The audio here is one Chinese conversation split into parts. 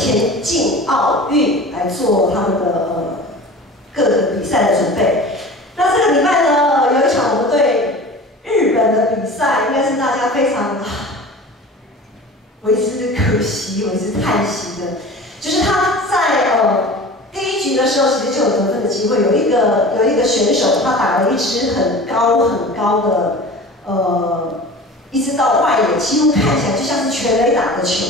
前进奥运来做他们的各个比赛的准备。那这个礼拜呢，有一场我们对日本的比赛，应该是大家非常为之可惜、为之叹息的，就是他在第一局的时候，其实就有得分的机会。有一个选手，他打了一支很高的一直到外野，几乎看起来就像是全垒打的球。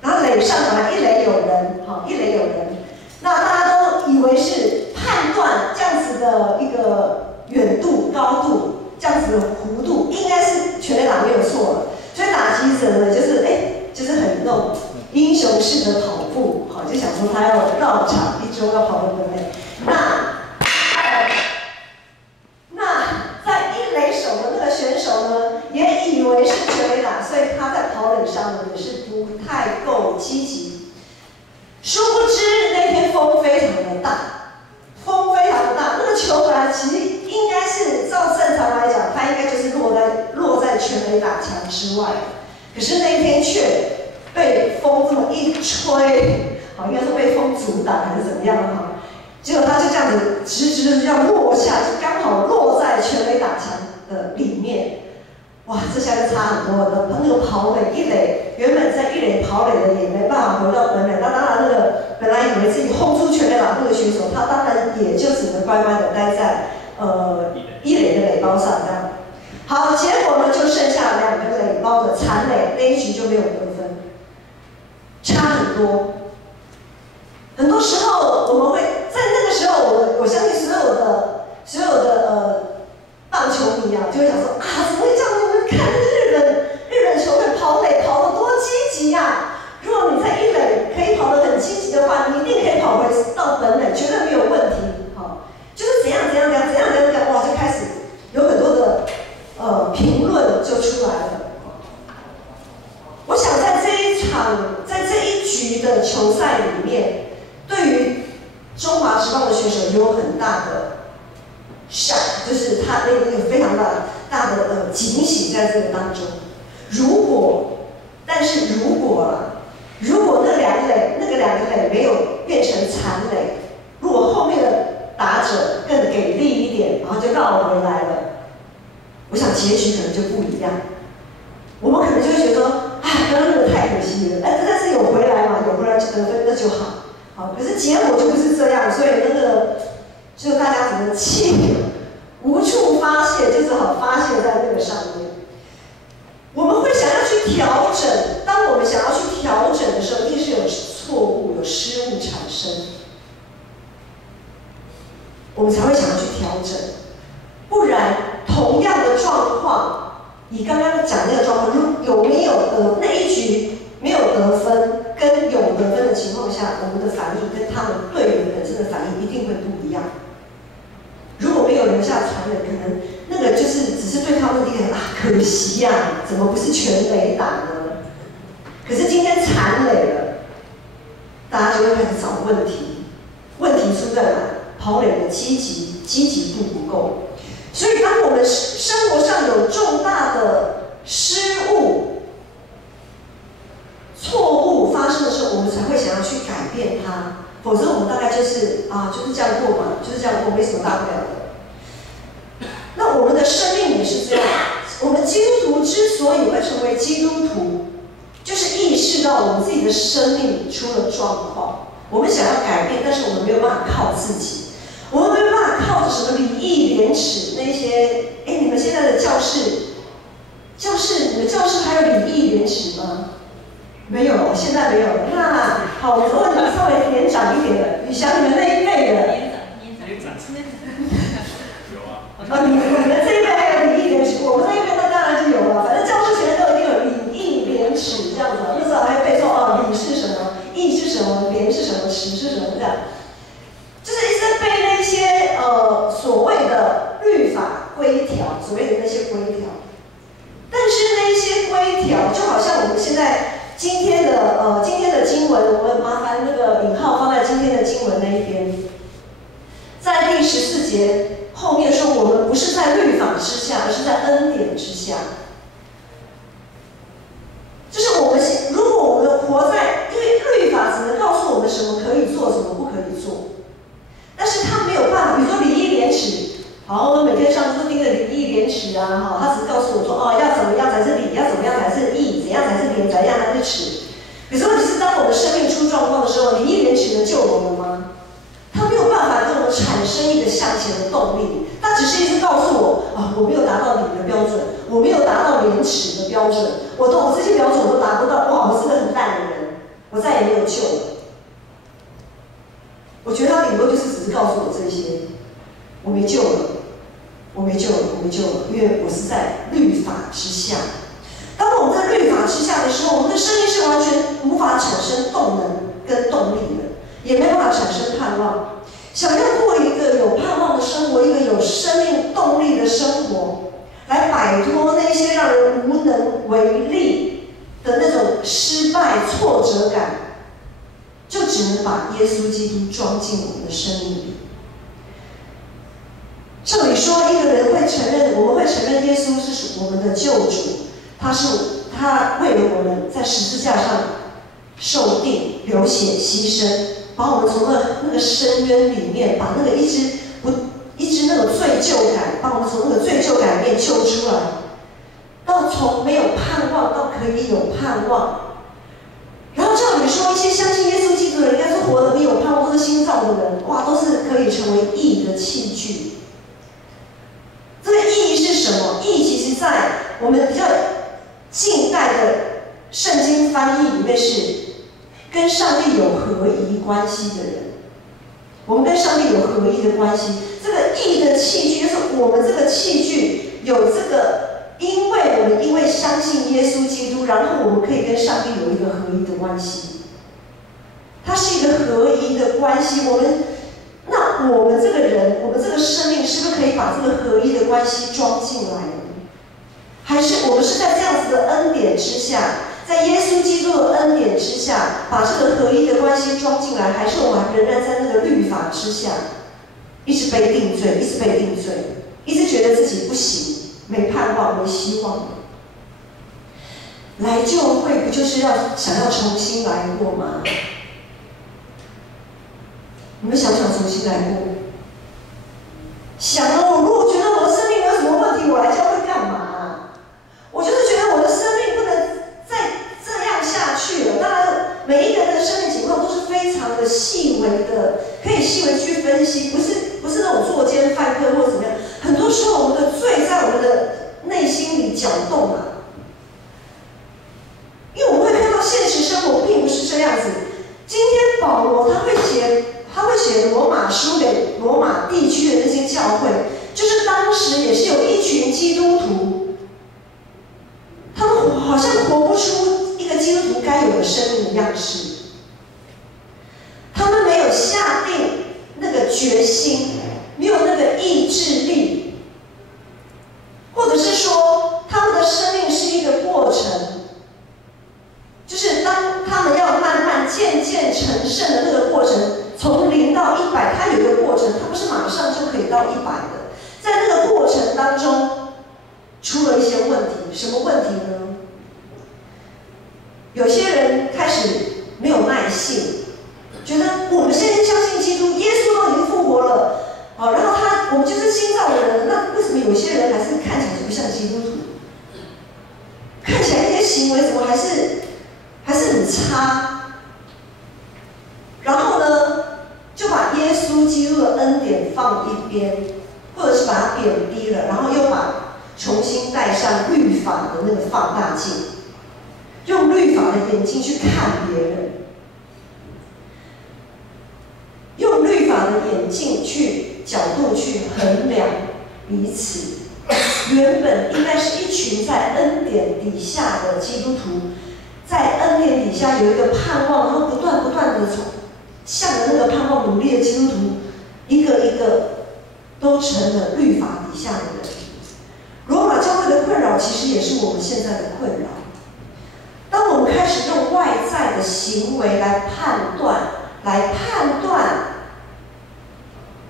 然后垒上本来一垒有人，一垒有人，那大家都以为是判断这样子的一个远度、高度，这样子的弧度，应该是全垒打没有错了。所以打击者呢，就是很那种英雄式的跑步，就想说他要绕场一周要跑得很累。那在一垒手的那个选手呢，也以为是全垒打，所以他在跑垒上呢也是不太够积极。殊不知那天风非常的大，那个球本来其实应该是照正常来讲，它应该就是落在全垒打墙之外，可是那一天却被风这么一吹，应该是被风阻挡还是怎么样的哈，结果它就这样子直这样落下，就刚好落在全垒打墙的里面。哇，这下就差很多了。那个跑垒一垒，原本在一垒跑垒的也没办法回到本垒。那当然，那个本来以为自己轰出全垒打那个选手，他当然也就只能乖乖的待在一垒的垒包上这样。好，结果呢就剩下2个垒包的残垒，那一局就没有得分，差很多。很多时候我们会在那个时候，我相信所有的棒球迷啊，就会想说怎么会这样？你们看日本球队跑垒跑得多积极呀！如果你在一垒可以跑得很积极的话，你一定可以跑回到本垒，绝对没有问题。就是怎样，哇，就开始有很多的评论就出来了。我想在这一局的球赛里面，对于中华职棒的选手有很大的shock，就是他那个非常大的惊喜在这个当中。如果那两个垒没有变成残垒，如果后面的打者更给力一点，然后就绕回来了，我想结局可能就不一样。我们可能就会觉得说，刚刚那个太可惜了，但是有回来嘛，有回来就得分那就好。可是结果就不是这样，所以就大家只能气无处发泄，就只好发泄在那个上面。我们会想要去调整，当我们想要去调整的时候，一定是有错误、有失误产生，我们才会想要去调整。不然，同样的状况，以刚刚讲那个状况，有没有那一局没有得分，跟有得分的情况下，我们的反应跟他们队员本身的反应一定会不一样。如果没有留下残垒，可能那个只是对他们一点可惜呀，怎么不是全垒打呢？可是今天残垒了，大家就会开始找问题，问题出在哪？跑垒的积极度不够。所以当我们生活上有重大的失误、错误发生的时候，我们才会想要去改变它。否则我们大概就是这样过嘛，就是这样过，没什么大不了的。那我们的生命也是这样。我们基督徒之所以会成为基督徒，就是意识到我们自己的生命出了状况，我们想要改变，但是我们没有办法靠自己，我们没有办法靠着什么礼义廉耻那些。你们现在的教室，你们教室还有礼义廉耻吗？没有，现在没有。那好，我问你稍微年长一点的，你想你们那一辈的，有啊。你们这一辈还有礼义廉耻，我们那一辈那当然就有了。反正教室前面都一定有礼义廉耻这样子。那时候还背说礼是什么，义是什么，廉是什么，耻是什么这样。就是一直在背那些所谓的律法规条，所谓的那些规条。但是那些规条就好像我们现在。今天的经文，我们麻烦那个引号放在今天的经文那一边，在第14节后面说，我们不是在律法之下，而是在恩典之下。就是如果我们活在，因为哈，他只是告诉我说，哦，要怎么样才是理，要怎么样才是义，怎样才是廉，怎样才是耻。可是问题是，当我的生命出状况的时候，理义廉耻能救我们吗？他没有办法跟我们产生一个向前的动力，他只是一直告诉我，啊，我没有达到理的标准，我没有达到廉耻的标准，我这些标准我都达不到，哇，我是个很烂的人，我再也没有救了。我觉得他顶多就是只是告诉我这些，我没救了，我没救了，我没救了，因为我是在律法之下。当我们在律法之下的时候，我们的生命是完全无法产生动能跟动力的，也没办法产生盼望。想要过一个有盼望的生活，一个有生命动力的生活，来摆脱那些让人无能为力的那种失败挫折感，就只能把耶稣基督装进我们的生命里。这里说，一个人会承认，我们会承认耶稣是我们的救主，他为了我们在十字架上受定、流血、牺牲，把我们从那个深渊里面，把那个一直那个罪疚感，把我们从那个罪疚感里面救出来，到从没有盼望到可以有盼望。然后照理说，一些相信耶稣基督的人，应该是活得很有盼望、喝新造的人，哇，都是可以成为义的器具。这个义是什么？义其实在我们比较近代的圣经翻译里面是跟上帝有合一关系的人。我们跟上帝有合一的关系，这个义的器具就是我们这个器具有这个，因为我们因为相信耶稣基督，然后我们可以跟上帝有一个合一的关系。它是一个合一的关系。那我们这个人，我们这个生命，是不是可以把这个合一的关系装进来呢？还是我们是在这样子的恩典之下，在耶稣基督的恩典之下，把这个合一的关系装进来，还是我们仍然在那个律法之下，一直被定罪，一直被定罪，一直觉得自己不行，没盼望，没希望？来教会不就是想要重新来过吗？你们想不想重新来过？想了，我如果觉得我的生命没有什么问题，我来教会干嘛？我就是觉得我的生命不能再这样下去了。当然，每一个人的生命情况都是非常的细微的，可以细微去分析，不是那种作奸犯科或怎么样。很多时候，我们的罪在我们的内心里搅动啊，因为我们会看到现实生活并不是这样子。今天保罗他会写罗马书给罗马地区的那些教会，就是当时也是有一群基督徒，他们好像活不出一个基督徒该有的生命的样式，他们没有下定那个决心，没有那个意志力，或者是说他们的生命是一个过程，就是当他们要慢慢渐渐成圣的那个过程，从0到100，它有一个过程，它不是马上就可以到100的。在那个过程当中，出了一些问题。什么问题呢？有些人开始没有耐性，觉得我们现在相信基督，耶稣都已经复活了，然后我们就是新造的人，那为什么有些人还是看起来就不像基督徒？看起来那些行为怎么还是很差？然后呢，就把耶稣基督的恩典放一边，或者是把它贬低了，然后又重新戴上律法的那个放大镜，用律法的眼睛去看别人，用律法的眼镜角度去衡量彼此。原本应该是一群在恩典底下的基督徒，在恩典底下有一个盼望，然后不断的向着那个盼望努力的基督徒，一个一个都成了律法底下的人。罗马教会的困扰其实也是我们现在的困扰。当我们开始用外在的行为来判断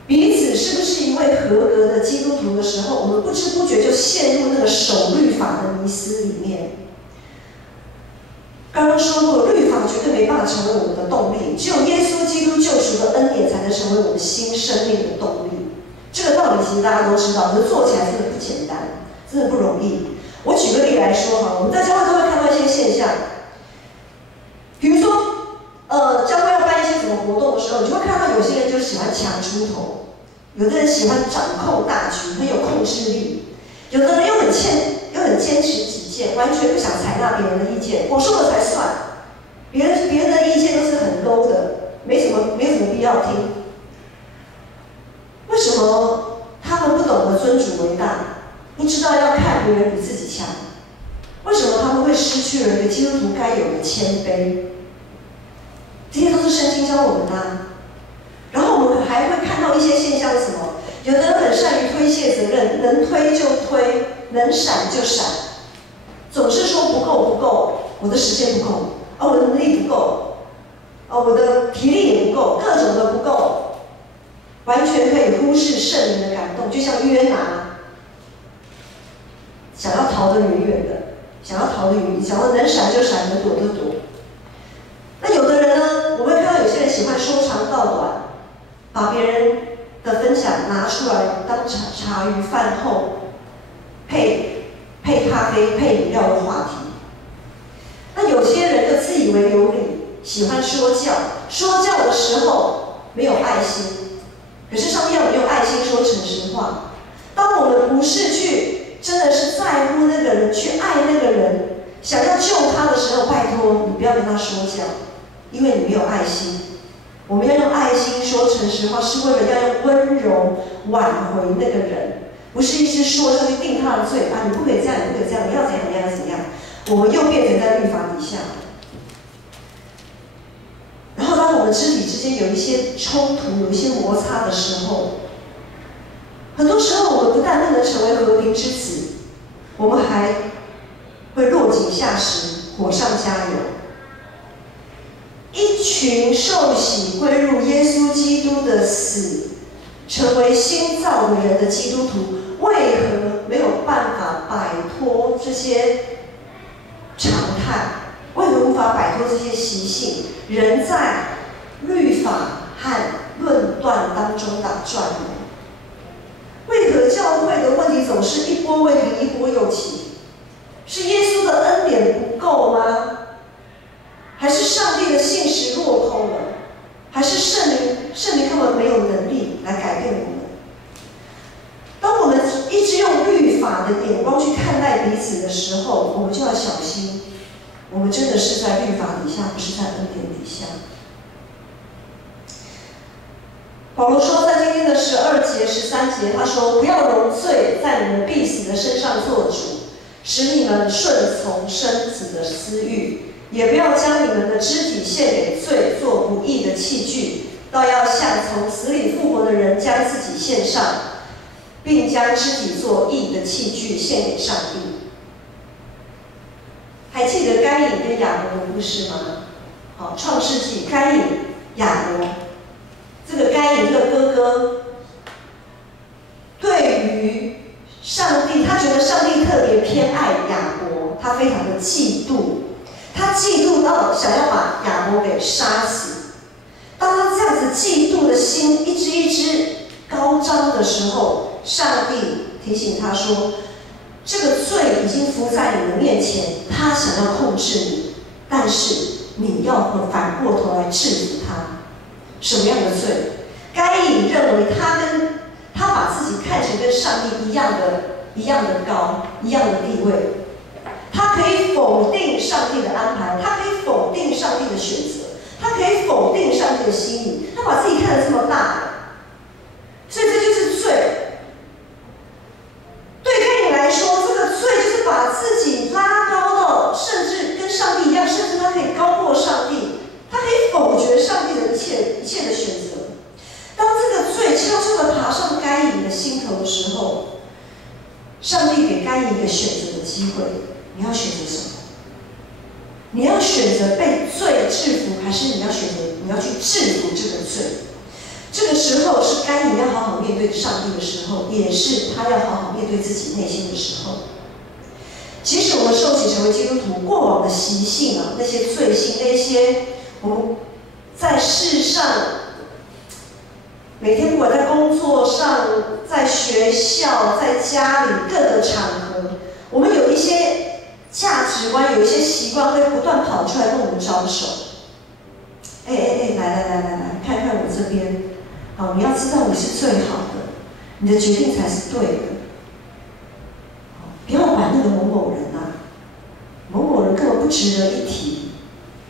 彼此是不是一位合格的基督徒的时候，我们不知不觉就陷入那个守律法的迷思里面。刚刚说过，律法绝对没办法成为我们的动力，只有耶稣基督救赎的恩典才能成为我们新生命的动力。这个道理其实大家都知道，可是做起来真的不简单。真的不容易。我举个例来说哈，我们在教会都会看到一些现象，比如说，教会要办一些什么活动的时候，你就会看到有些人就喜欢抢出头，有的人喜欢掌控大局，很有控制力，有的人又很坚持己见，完全不想采纳别人的意见，我说了才算，别人的意见都是很 low 的，没什么必要听。为什么他们不懂得尊主为大，不知道要看别人比自己强？为什么他们会失去了一个基督徒该有的谦卑？这些都是圣经教我们的啊。然后我们还会看到一些现象是什么？有的人很善于推卸责任，能推就推，能闪就闪，总是说不够，我的时间不够，我的能力不够，我的体力也不够，各种的不够，完全可以忽视圣灵的感动。就像约拿，想要逃得远远的，想要能闪就闪，能躲就躲。那有的人呢，我们会看到有些人喜欢说长道短，把别人的分享拿出来当茶余饭后配咖啡、配饮料的话题。那有些人就自以为有理，喜欢说教的时候没有爱心。可是上帝要我们用爱心说诚实话。当我们不是去真的是在乎那个人，去爱那个人，想要救他的时候，拜托你不要跟他说教，因为你没有爱心。我们要用爱心说诚实话，是为了要用温柔挽回那个人，不是一直说就去定他的罪啊！你不可以这样，你不可以这样，你要怎样怎样。我们又变成在律法底下。然后，当我们肢体之间有一些冲突、有一些摩擦的时候，很多时候我们不但不能成为和平之子，我们还会落井下石、火上加油。一群受洗归入耶稣基督的死，成为新造的人的基督徒，为何没有办法摆脱这些常态？为何无法摆脱这些习性？人在律法和论断当中打转呢？为何教会的问题总是一波未平一波又起？是耶稣的恩典不够吗？还是上帝的信实落空了？还是圣灵根本没有能力来改变我们？当我们一直用律法的眼光去看待彼此的时候，我们就要小心，我们真的是在律法底下，不是在恩典底下。保罗说，在今天的12节、13节，他说：“不要容罪在你们必死的身上做主，使你们顺从身子的私欲。也不要将你们的肢体献给罪，做不义的器具，倒要像从死里复活的人，将自己献上，并将肢体做义的器具献给上帝。”还记得该隐跟亚伯的故事吗？好，创世纪，该隐、亚伯，这个该隐这个哥哥，对于上帝，他觉得上帝特别偏爱亚伯，他非常的嫉妒。他嫉妒到想要把亚伯给杀死。当他这样子嫉妒的心一只一只高涨的时候，上帝提醒他说：“这个罪已经伏在你的面前，他想要控制你，但是你要反过头来制服他。”什么样的罪？该隐认为他把自己看成跟上帝一样的高，一样的地位。他可以否定上帝的安排，他可以否定上帝的选择，他可以否定上帝的心意，他把自己看得这么大，所以这就是罪。对该隐来说，这个罪就是把自己拉高到甚至跟上帝一样，甚至他可以高过上帝，他可以否决上帝的一切的选择。当这个罪悄悄地爬上该隐的心头的时候，上帝给该隐一个选择的机会。你要选择什么？你要选择被罪制服，还是你要选择你要去制服这个罪？这个时候是该隐要好好面对上帝的时候，也是他要好好面对自己内心的时候。即使我们受洗成为基督徒，过往的习性啊，那些罪性，那些我们在世上每天不管在工作上、在学校、在家里各个场合，我们有一些价值观，有一些习惯会不断跑出来跟我们招手。来，看看我这边，好，你要知道你是最好的，你的决定才是对的。不要管那个某某人啊，某某人根本不值得一提，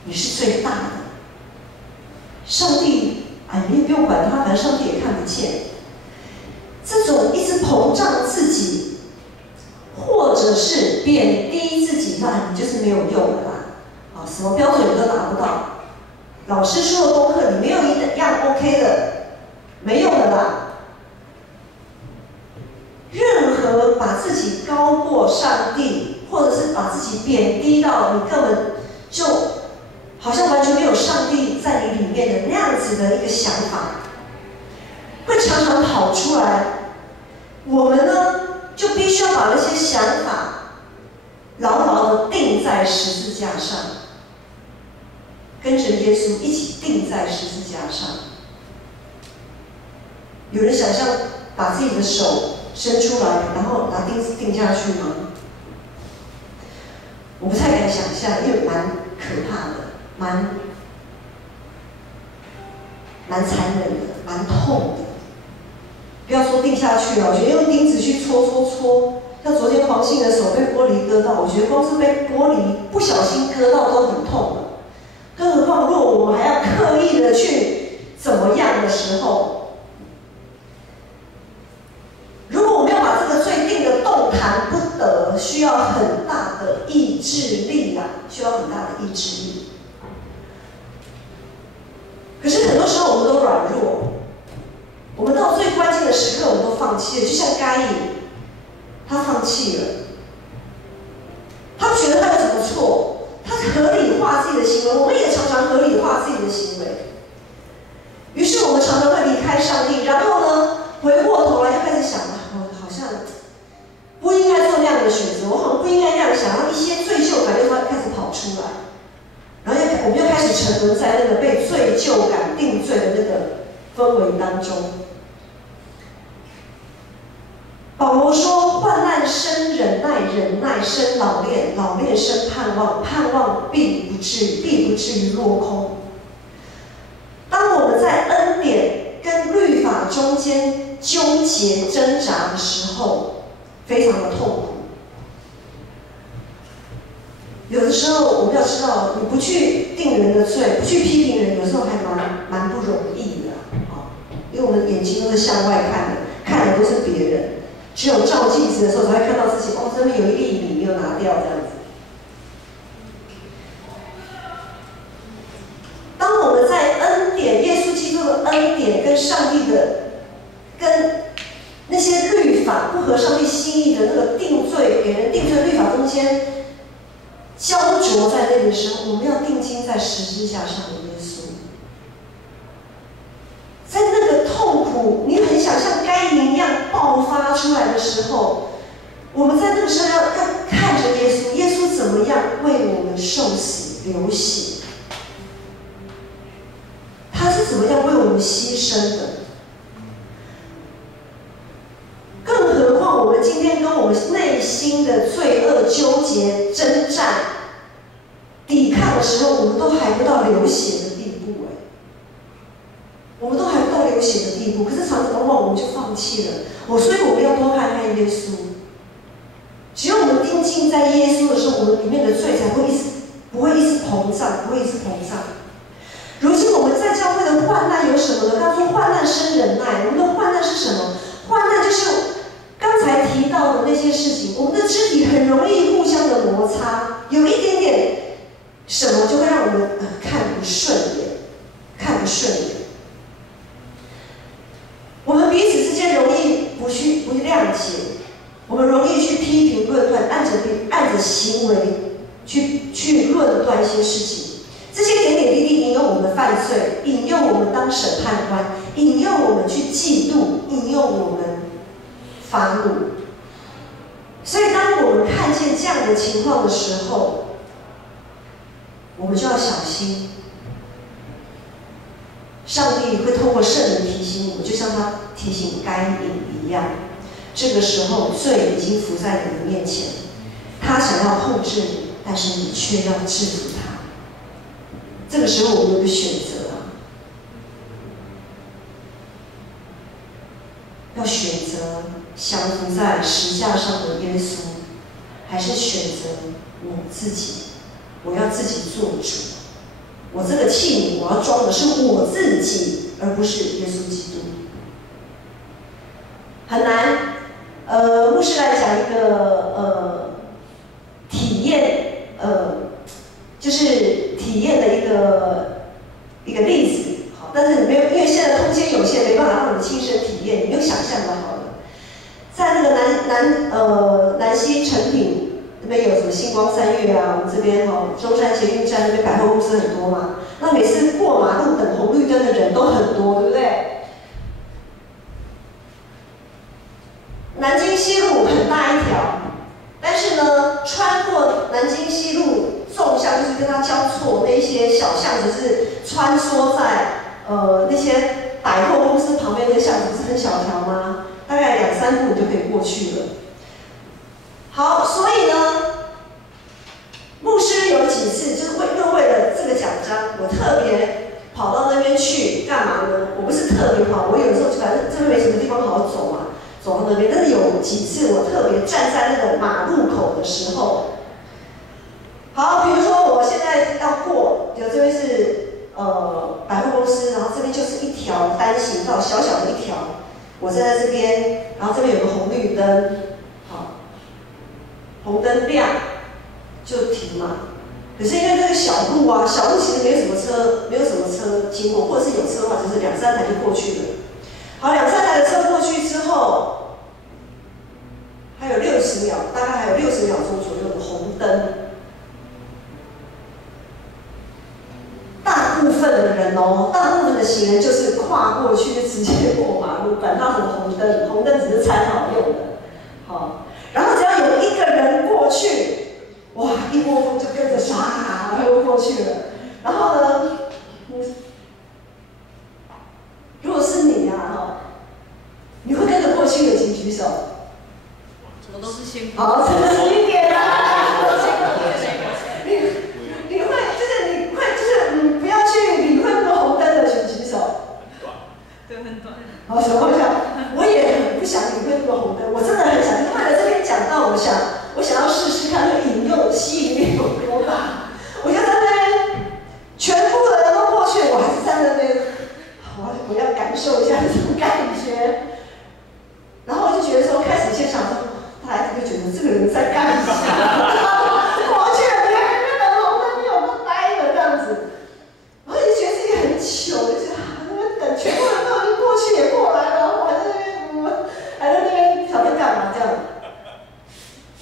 你是最大的。上帝，你也不用管他，反正上帝也看不见。这种一直膨胀自己，或者是贬低自己，那你就是没有用的啦。什么标准你都达不到。老师出的功课，你没有一样 OK 的，没用的啦。任何把自己高过上帝，或者是把自己贬低到你根本就好像完全没有上帝在你里面的那样子的一个想法，会常常跑出来。我们呢，就必须要把那些想法牢牢的钉在十字架上，跟着耶稣一起钉在十字架上。有人想象把自己的手伸出来，然后拿钉子钉下去吗？我不太敢想象，因为蛮可怕的，蛮残忍的，蛮痛的。不要说钉下去我觉得用钉子去戳，像昨天黄信的手被玻璃割到，我觉得光是被玻璃不小心割到都很痛了，更何况如果我们还要刻意的去怎么样的时候，如果我们要把这个罪定的动弹不得，需要很大的意志力需要很大的意志力。可是很多时候我们都软弱，我们到最关键的时刻我们都放弃了，就像该隐，他放弃了，他觉得他有什么错，他合理化自己的行为，我们也常常合理化自己的行为。于是我们常常会离开上帝，然后呢，回过头来就开始想，我好像不应该做那样的选择，我好像不应该那样想，然后一些罪疚感就开始跑出来。然后我们又开始沉沦在那个被罪疚感定罪的那个氛围当中。保罗说：“患难生忍耐，忍耐生老练，老练生盼望，盼望必不至于落空。”当我们在恩典跟律法中间纠结挣扎的时候，非常的痛苦。有的时候我们要知道，你不去定人的罪，不去批评人，有时候还蛮不容易的因为我们眼睛都是向外看的，看的都是别人，只有照镜子的时候才会看到自己，这边有一粒米没有拿掉这样子。当我们在恩典，耶稣基督的恩典跟上帝的，跟那些律法不合上帝心意的那个定罪，给人定罪律法中间焦灼在那个时候，我们要定睛在十字架上的耶稣。在那个痛苦，你很想像该隐一样爆发出来的时候，我们在那个时候要看着耶稣，耶稣怎么样为我们受死流血，他是怎么样为我们牺牲的。更何况我们今天跟我们内心的罪恶纠结、征战、抵抗的时候，我们都还不到流血的地步我们都还不到流血的地步，可是常常往往我们就放弃了。所以我们要多看看耶稣。只有我们定睛在耶稣的时候，我们里面的罪才会不会一直膨胀，不会一直膨胀。如今我们在教会的患难有什么呢？他说患难生忍耐，我们的患难是什么？患难就是刚才提到的那些事情，我们的肢体很容易互相的摩擦，有一点点什么就会让我们看不顺眼。我们彼此之间容易不谅解，我们容易去批评论断，按着行为去论断一些事情。这些点点滴滴引诱我们犯罪，引诱我们当审判官，引诱我们去嫉妒，引诱我们发怒。所以当我们看见这样的情况的时候，我们就要小心。上帝会透过圣灵提醒我们，就像他提醒该隐一样。这个时候，罪已经伏在你的面前，他想要控制你，但是你却要制服他。这个时候我们有个选择啊，要选择降服在石架上的耶稣，还是选择我自己？我要自己做主，我这个器皿我要装的是我自己，而不是耶稣基督。很难。牧师来讲一个体验，就是体验的一个例子。好，但是你没有，因为现在空间有限，没办法让你亲身体验，你用想象的好了。在那个南西成品那边有什么星光三月啊，我们这边中山捷运站那边百货公司很多嘛。那每次过马路等红绿灯的人都很多，对不对？南京西路很大一条，但是呢，穿过南京西路纵向就是跟它交错那些小巷子，是穿梭在那些百货公司旁边的巷子，不是很小条吗？大概2、3步你就可以过去了。好，所以呢，牧师有几次就是为了这个奖章，我特别跑到那边去干嘛呢？我不是特别跑，我有时候反正这边没什么地方好走嘛。走到那边，但是有几次我特别站在那个马路口的时候，好，比如说我现在要过，这边是百货公司，然后这边就是一条单行道，小小的一条，我站在这边，然后这边有个红绿灯，好，红灯亮就停嘛。可是因为这个小路啊，小路其实没有什么车经过，或者是有车的话，就是2、3台就过去了。好，2、3台的车过去之后，还有60秒，大概还有60秒钟左右的红灯。大部分的人大部分的行人就是跨过去就直接过马路，管他什么红灯，红灯只是参考用的。好，然后只要有一个人过去，哇，一窝蜂就跟着唰就过去了。然后呢，如果是你你会跟着过去的，请举手。我都是先。好，诚实一点啦。你会就是你不要去理会那个红灯的，请举手。对，很短。好，什么方向？我也很不想理会那个红灯，我真的很想，就是为了这边讲到，我想要试试看那个引诱吸引力有多大。我就在那边，全部的人都过去，我还是在那边，我要感受一下这种感觉。然后我就觉得说，开始先想说，大家就觉得这个人在干啥？过去了，你还在那等红灯，你有没有呆了这样子？然后就觉得自己很糗，就是那边等，全部人都已经过去也过来了，我还在那边，还在那边想在干嘛这样？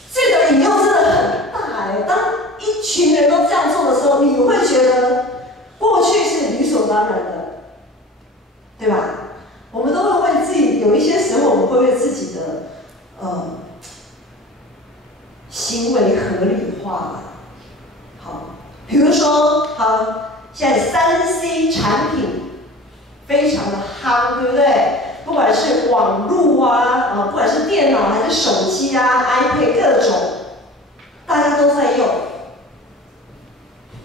这个引诱真的很大当一群人都这样做的时候，你会觉得过去是理所当然的，对吧？我们都会为自己，有一些时候我们会为自己的行为合理化。好，比如说，现在3C 产品非常的夯，对不对？不管是网络不管是电脑还是手机iPad 各种，大家都在用。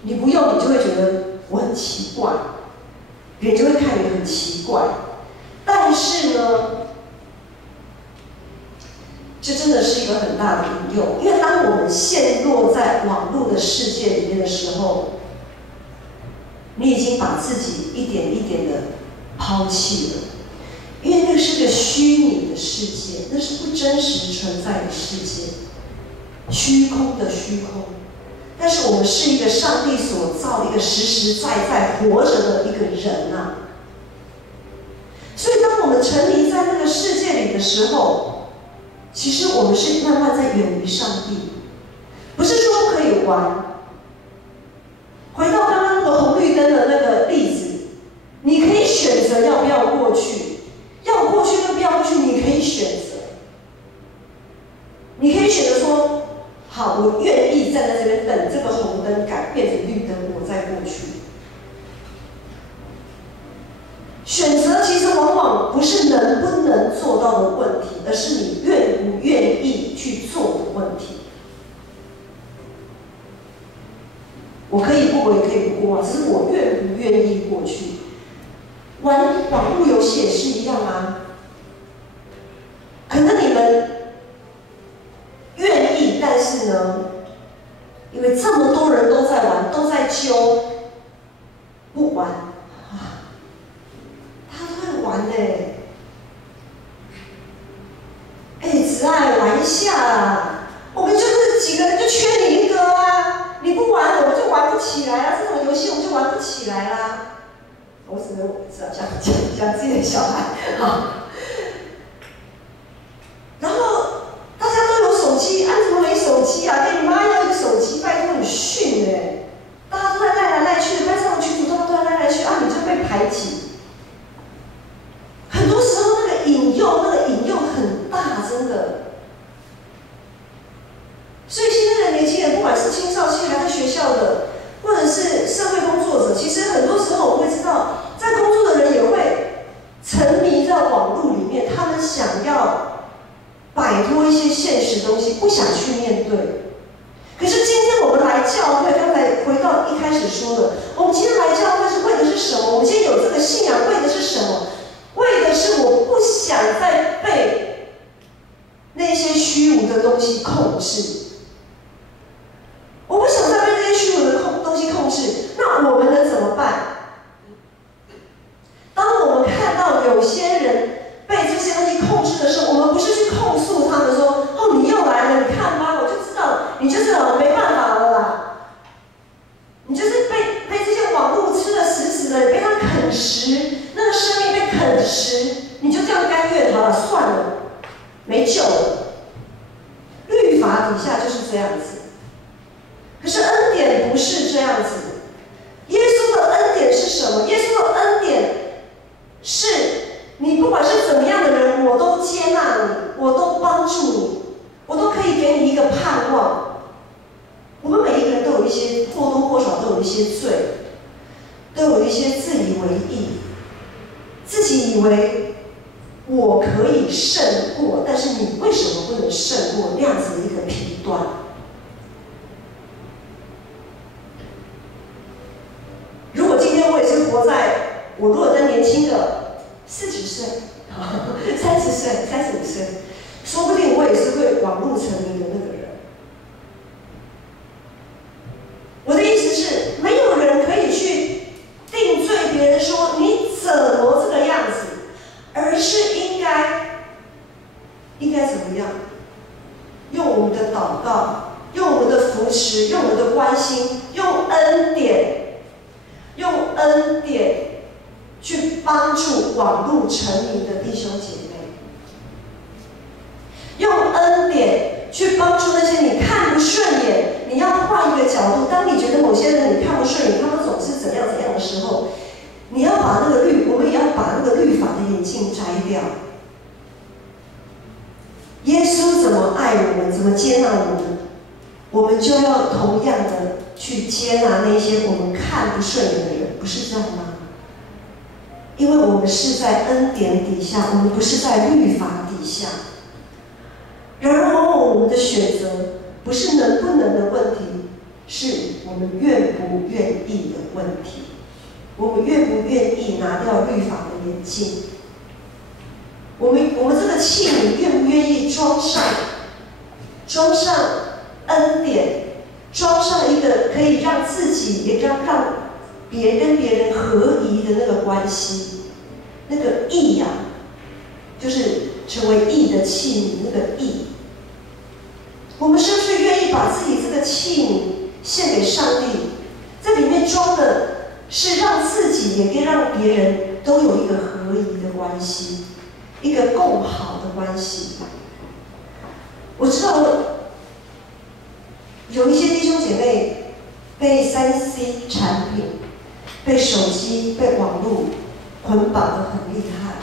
你不用，你就会觉得我很奇怪，别人就会看你很奇怪。但是呢，这真的是一个很大的引诱，因为当我们陷落在网络的世界里面的时候，你已经把自己一点一点的抛弃了，因为那是个虚拟的世界，那是不真实存在的世界，虚空的虚空。但是我们是一个上帝所造、一个实实在在活着的一个人所以当我们沉迷在那个世界里的时候，其实我们是慢慢在远离上帝。不是说不可以玩。回到刚刚那个红绿灯的那个例子，你可以选择要不要过去，要过去跟不要过去，你可以选择。你可以选择说，好，我愿意站在这边等这个红灯变成绿灯，我再过去。选择其实往往不是能不能做到的问题，而是你愿不愿意去做的问题。意我也可以不过啊，只是我愿不愿意过去。玩网络游戏也是一样啊，可能你们愿意，但是呢，因为这么多人都在玩，都在揪，不玩啊，他都会玩呢。只爱玩一下啊，我们就是几个人就缺你一个啊，你不玩我们就玩不起来啊，这种游戏我们就玩不起来啦。我只能讲自己的小孩啊。然后大家都有手机，怎么没手机啊？你妈要一个手机，拜托你训哎！大家都在赖来赖去，在这种群组大家都在赖来去啊，你就被排挤。很多时候那个引诱很大，真的。所以现在的年轻人，不管是青少期还在学校的，或者是社会工作者，其实很多时候我会知道，在工作的人也会沉迷在网络里面，他们想要摆脱一些现实东西，不想去面对。可是今天我们来教会，刚才回到一开始说的，我们今天来教会是为的是什么？我们今天有这个信仰，为的是什么？为的是我不想再被那些虚无的东西控制。我不想再被这些虚无的东西控制，那我们能怎么办？当我们看到有些人被这些东西控制的时候，我们不是去控诉他们说：“哦，你又来了，你看吧，我就知道，你就是没办法了啦。你就是被这些网络吃得死死的，被它啃食，那个生命被啃食，你就这样甘愿好了，算了，没救了。”律法底下就是这样子。可是恩典不是这样子，耶稣的恩典是什么？耶稣的恩典是你不管是怎么样的人，我都接纳你，我都帮助你，我都可以给你一个盼望。我们每一个人都有一些或多或少都有一些罪，都有一些自以为意，自己以为我可以胜过，但是你为什么不能胜过那样子的一个评断？如果今天我也是活在，我如果在年轻的40岁、30岁、35岁，说不定我也是会网络沉迷的那个人。我的意思是，没有人可以去定罪别人说你怎么这个样子，而是应该怎么样？用我们的祷告，用我们的扶持，用我们的关心，用恩典去帮助网络沉迷的弟兄姐妹，用恩典去帮助那些你看不顺眼，你要换一个角度。当你觉得某些人你看不顺眼，他们总是怎样的时候，你要把那个我们也要把那个律法的眼镜摘掉。耶稣怎么爱我们，怎么接纳我们，我们就要同样的去接纳那些我们看不顺眼的人，不是这样吗？因为我们是在恩典底下，我们不是在律法底下。然而，往往我们的选择不是能不能的问题，是我们愿不愿意的问题。我们愿不愿意拿掉律法的眼镜？我们这个器皿愿不愿意装上恩典，装上一个可以让自己也让跟别人合宜的那个关系，那个义呀，就是成为义的器皿，那个义。我们是不是愿意把自己这个器皿献给上帝？这里面装的是让自己也跟让别人都有一个合宜的关系，一个共好的关系。我知道有一些弟兄姐妹被3C 产品、被手机、被网络捆绑得很厉害。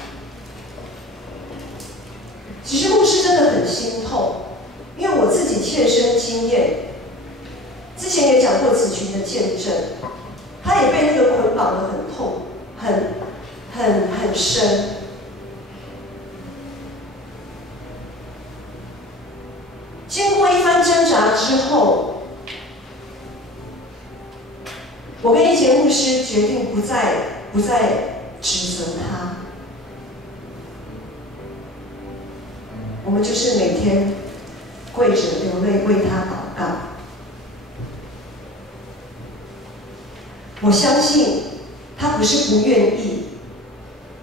其实牧师真的很心痛，因为我自己切身经验，之前也讲过子群的见证，他也被那个捆绑得很痛，很深。经过一番挣扎之后，我跟一节牧师决定不再指责他，我们就是每天跪着流泪为他祷告。我相信他不是不愿意，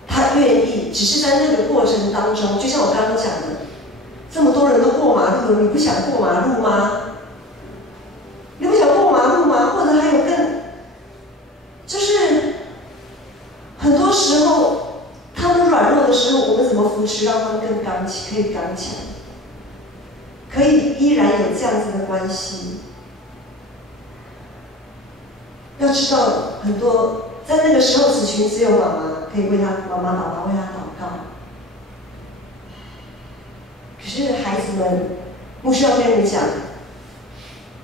他愿意，只是在那个过程当中，就像我刚刚讲的，这么多人都过马路了，你不想过马路吗？你不想过马路吗？或者还有更，就是很多时候他们软弱的时候，我们怎么扶持让他们更刚强，可以刚强，可以依然有这样子的关系？要知道，很多在那个时候，子群只有妈妈可以为他妈妈祷告，为他祷告。可是孩子们，牧师要跟你们讲，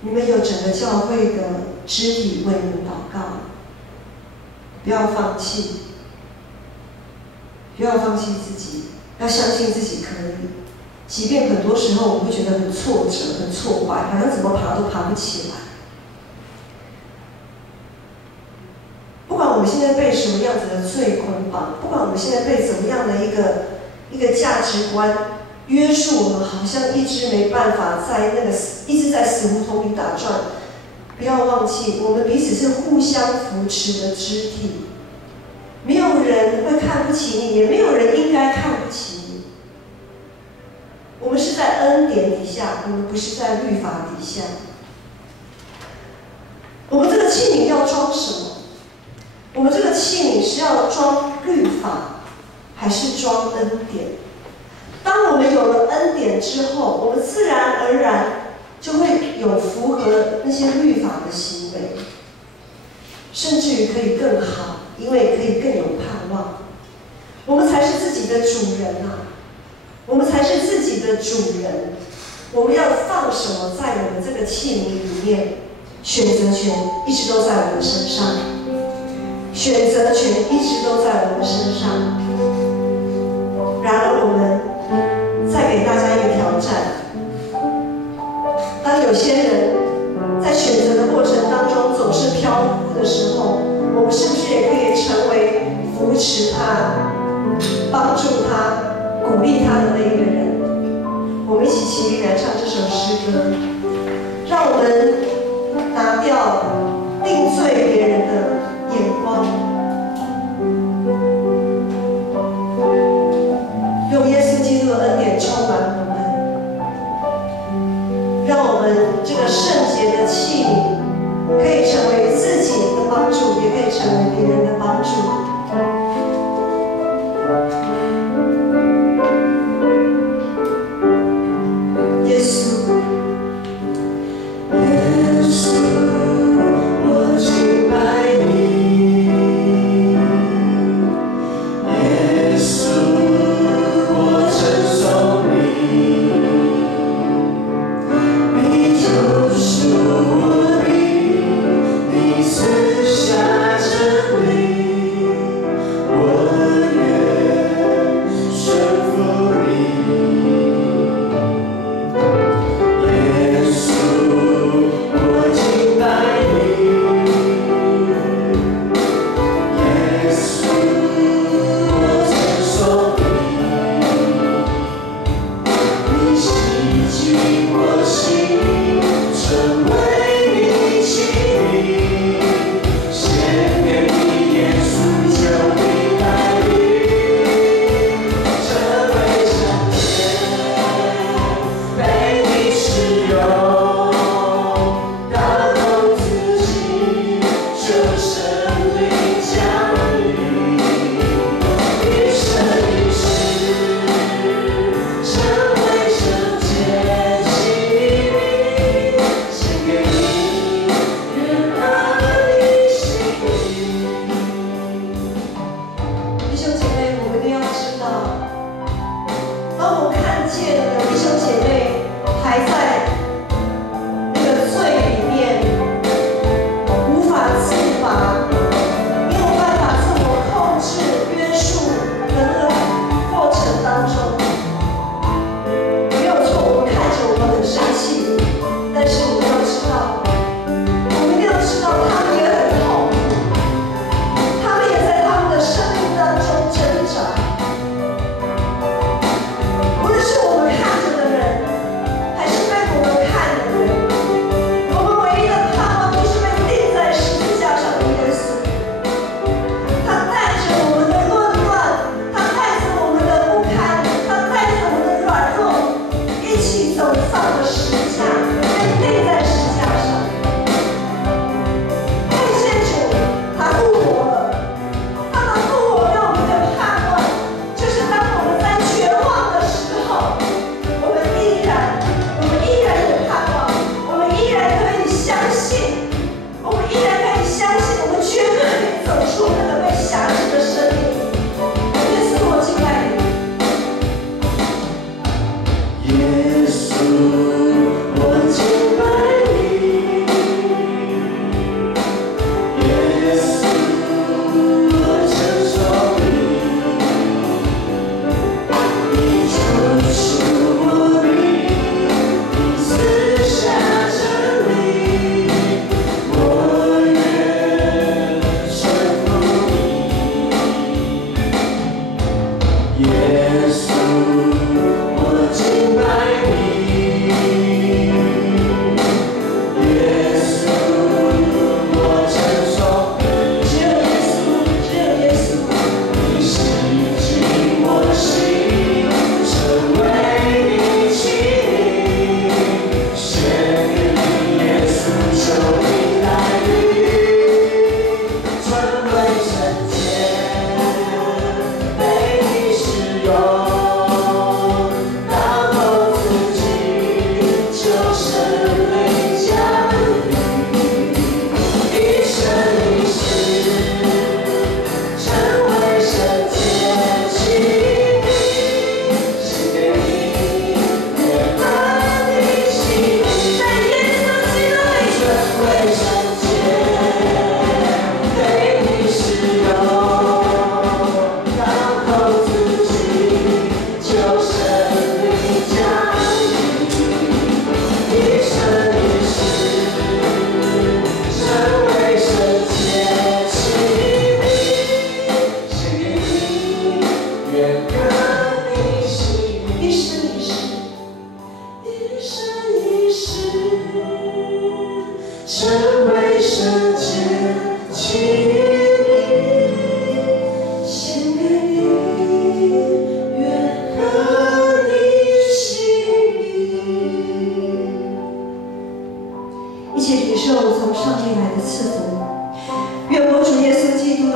你们有整个教会的肢体为你们祷告，不要放弃，不要放弃自己，要相信自己可以。即便很多时候我们会觉得很挫折、很挫败，好像怎么爬都爬不起来。不管我们现在被什么样子的罪捆绑，不管我们现在被怎么样的一个价值观约束，我们好像一直没办法一直在死胡同里打转。不要忘记，我们彼此是互相扶持的肢体，没有人会看不起你，也没有人应该看不起你。我们是在恩典底下，我们不是在律法底下。我们这个器皿要装什么？我们这个器皿是要装律法，还是装恩典？当我们有了恩典之后，我们自然而然就会有符合那些律法的行为，甚至于可以更好，因为可以更有盼望。我们才是自己的主人啊！我们才是自己的主人。我们要放什么在我们这个器皿里面？选择权一直都在我们身上。选择权一直都在我们身上。然而，我们再给大家一个挑战：当有些人在选择的过程当中总是飘忽的时候，我们是不是也可以成为扶持他、帮助他、鼓励他的那一个人？我们一起起立来唱这首诗歌，让我们拿掉定罪别人的眼光，用耶稣基督的恩典充满我们，让我们这个圣洁的器皿可以成为自己的帮助，也可以成为别人的帮助。耶稣，耶稣，我敬拜。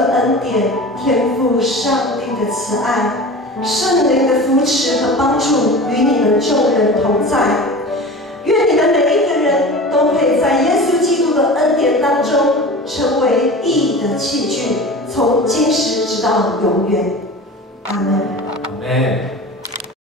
的恩典、天父上帝的慈爱、圣灵的扶持和帮助与你们众人同在。愿你们每一个人都可以在耶稣基督的恩典当中成为义的器具，从今时直到永远。阿门。